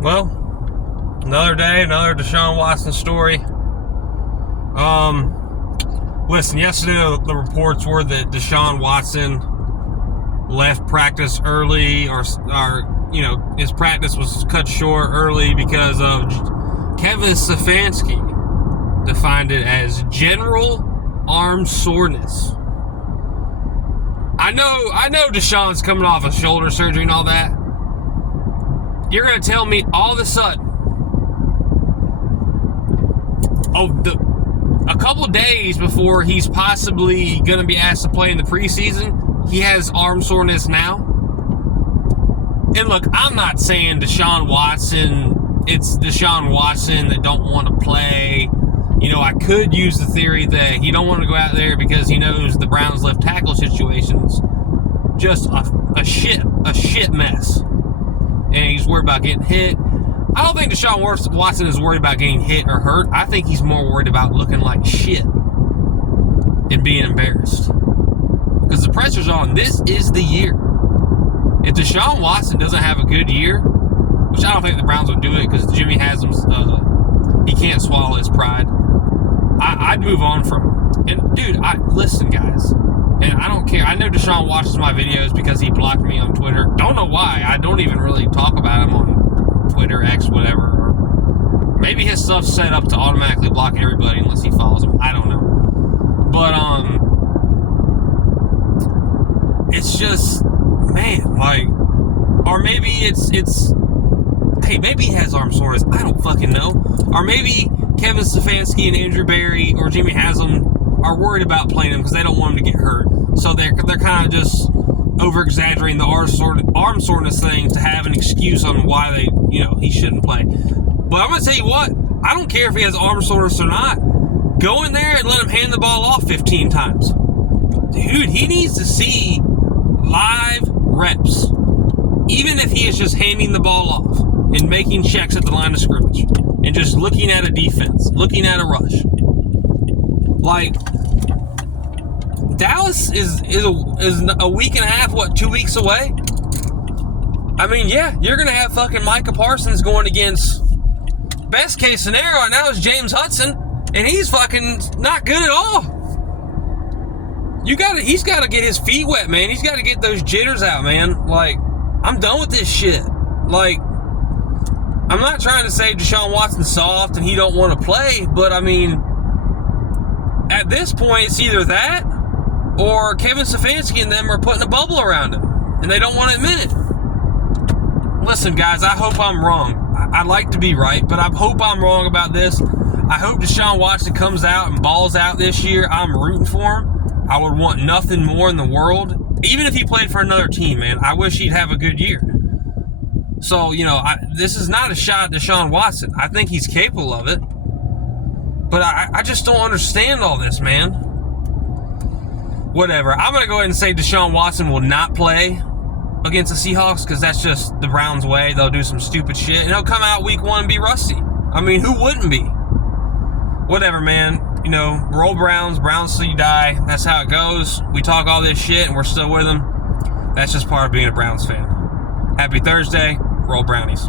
Well, another day, another Deshaun Watson story. Listen, yesterday the reports were that Deshaun Watson left practice early, or his practice was cut short early because of Kevin Stefanski defined it as general arm soreness. I know Deshaun's coming off of shoulder surgery and all that. You're going to tell me all of a sudden, a couple days before he's possibly going to be asked to play in the preseason, he has arm soreness now? And look, I'm not saying Deshaun Watson, it's Deshaun Watson that don't want to play. I could use the theory that he don't want to go out there because he knows the Browns' left tackle situation's just a shit mess. And he's worried about getting hit. I don't think Deshaun Watson is worried about getting hit or hurt. I think he's more worried about looking like shit and being embarrassed. Because the pressure's on. This is the year. If Deshaun Watson doesn't have a good year, which I don't think the Browns would do it because Jimmy Haslam's, he can't swallow his pride. I'd move on from him. And dude, listen, guys. And I don't care. I know Deshaun watches my videos because he blocked me on Twitter. Don't know why. I don't even really talk about him on Twitter, X, whatever. Or maybe his stuff's set up to automatically block everybody unless he follows him. I don't know. But, it's just, man, like, or maybe it's, hey, maybe he has arm soreness. I don't fucking know. Or maybe Kevin Stefanski and Andrew Berry or Jimmy Haslam are worried about playing him because they don't want him to get hurt. So they're kind of just over-exaggerating the arm soreness thing to have an excuse on why he shouldn't play. But I'm going to tell you what, I don't care if he has arm soreness or not. Go in there and let him hand the ball off 15 times. Dude, he needs to see live reps. Even if he is just handing the ball off and making checks at the line of scrimmage and just looking at a defense, looking at a rush. Like, Dallas is a week and a half, 2 weeks away? I mean, yeah, you're going to have fucking Micah Parsons going against, best case scenario right now is James Hudson, and he's fucking not good at all. He's got to get his feet wet, man. He's got to get those jitters out, man. Like, I'm done with this shit. Like, I'm not trying to say Deshaun Watson's soft and he don't want to play, but I mean, at this point, it's either that or Kevin Stefanski and them are putting a bubble around him, and they don't want to admit it. Listen, guys, I hope I'm wrong. I'd like to be right, but I hope I'm wrong about this. I hope Deshaun Watson comes out and balls out this year. I'm rooting for him. I would want nothing more in the world. Even if he played for another team, man, I wish he'd have a good year. So, this is not a shot at Deshaun Watson. I think he's capable of it. But I just don't understand all this, man. Whatever. I'm going to go ahead and say Deshaun Watson will not play against the Seahawks because that's just the Browns' way. They'll do some stupid shit, and he'll come out week 1 and be rusty. I mean, who wouldn't be? Whatever, man. Roll Browns. Browns till you die. That's how it goes. We talk all this shit, and we're still with them. That's just part of being a Browns fan. Happy Thursday. Roll Brownies.